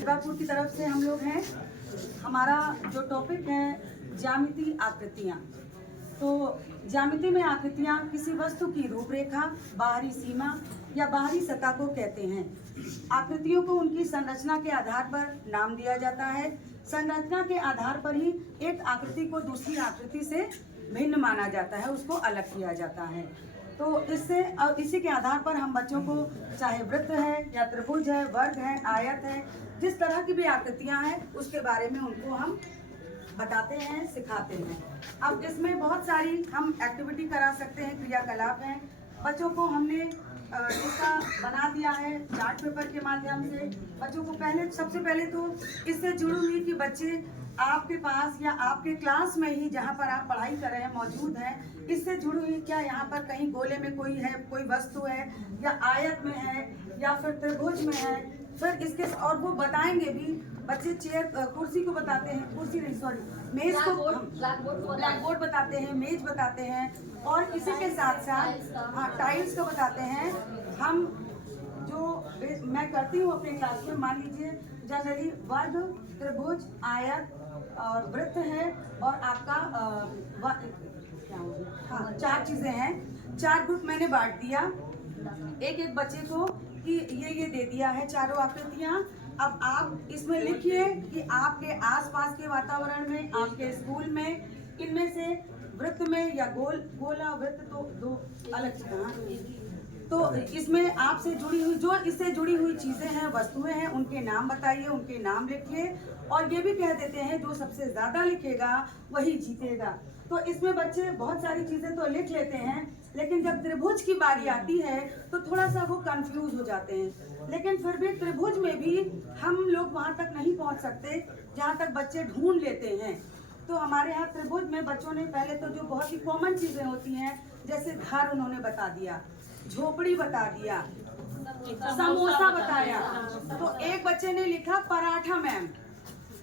दुर्गापुर की तरफ से हम लोग हैं। हमारा जो टॉपिक है ज्यामितीय आकृतियाँ। तो ज्यामिति में आकृतियाँ किसी वस्तु की रूपरेखा, बाहरी सीमा या बाहरी सतह को कहते हैं। आकृतियों को उनकी संरचना के आधार पर नाम दिया जाता है। संरचना के आधार पर ही एक आकृति को दूसरी आकृति से भिन्न माना जाता है, उसको अलग किया जाता है। तो इसी के आधार पर हम बच्चों को चाहे वृत्त है या त्रिभुज है, वर्ग है, आयत है, जिस तरह की भी आकृतियां हैं उसके बारे में उनको हम बताते हैं, सिखाते हैं। अब इसमें बहुत सारी हम एक्टिविटी करा सकते हैं, क्रियाकलाप हैं। बच्चों को हमने इसका बना दिया है चार्ट पेपर के माध्यम से। बच्चों को सबसे पहले तो इससे जुड़ी हुई कि बच्चे आपके पास या आपके क्लास में ही जहाँ पर आप पढ़ाई कर रहे हैं मौजूद हैं, इससे जुड़ी हुई क्या यहाँ पर कहीं गोले में कोई है, कोई वस्तु है या आयत में है या फिर त्रिभुज में है। फिर इसके और वो बताएंगे भी। बच्चे कुर्सी को बताते हैं, मेज को, ब्लैक बोर्ड बताते हैं, मेज बताते हैं। और इसी के साथ साथ टाइल्स को बताते हैं। हम जो मैं करती हूँ अपने क्लास में, मान लीजिए जनरली वर्ग, त्रिभुज, आयत और वृत्त है और आपका क्या हो गया, 4 चीजें हैं। 4 ग्रुप मैंने बांट दिया एक बच्चे को कि ये दे दिया है चारों आकृतियाँ। अब आप इसमें लिखिए कि आपके आसपास के वातावरण में, आपके स्कूल में, इनमें से वृत्त में या गोला वृत्त तो 2 अलग चीजें। तो इसमें आपसे जुड़ी हुई जो इससे जुड़ी हुई चीजें हैं, वस्तुएं हैं, उनके नाम बताइए, उनके नाम लिखिए। और ये भी कह देते हैं जो सबसे ज्यादा लिखेगा वही जीतेगा। तो इसमें बच्चे बहुत सारी चीजें तो लिख लेते हैं, लेकिन जब त्रिभुज की बारी आती है तो थोड़ा सा वो कंफ्यूज हो जाते हैं। लेकिन फिर भी त्रिभुज में भी हम लोग वहां तक नहीं पहुंच सकते जहां तक बच्चे ढूंढ लेते हैं। तो हमारे यहाँ त्रिभुज में बच्चों ने पहले तो जो बहुत ही कॉमन चीजें होती हैं, जैसे घर उन्होंने बता दिया, झोपड़ी बता दिया, समोसा बताया। तो एक बच्चे ने लिखा पराठा मैम।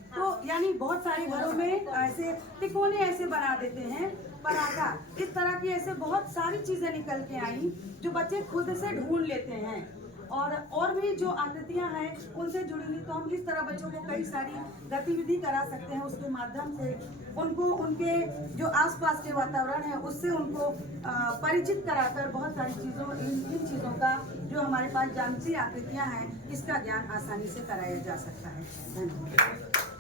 तो यानी बहुत सारे घरों में ऐसे तिकोने ऐसे बना देते हैं, पराठा। इस तरह की ऐसे बहुत सारी चीजें निकल के आई जो बच्चे खुद से ढूंढ लेते हैं। और भी जो आकृतियां हैं उनसे जुड़ी हुई, तो हम इस तरह बच्चों को कई सारी गतिविधि करा सकते हैं। उसके माध्यम से उनको उनके जो आसपास के वातावरण है उससे उनको परिचित कराकर बहुत सारी इन चीज़ों का जो हमारे पास ज्यामितीय आकृतियां हैं इसका ज्ञान आसानी से कराया जा सकता है। धन्यवाद।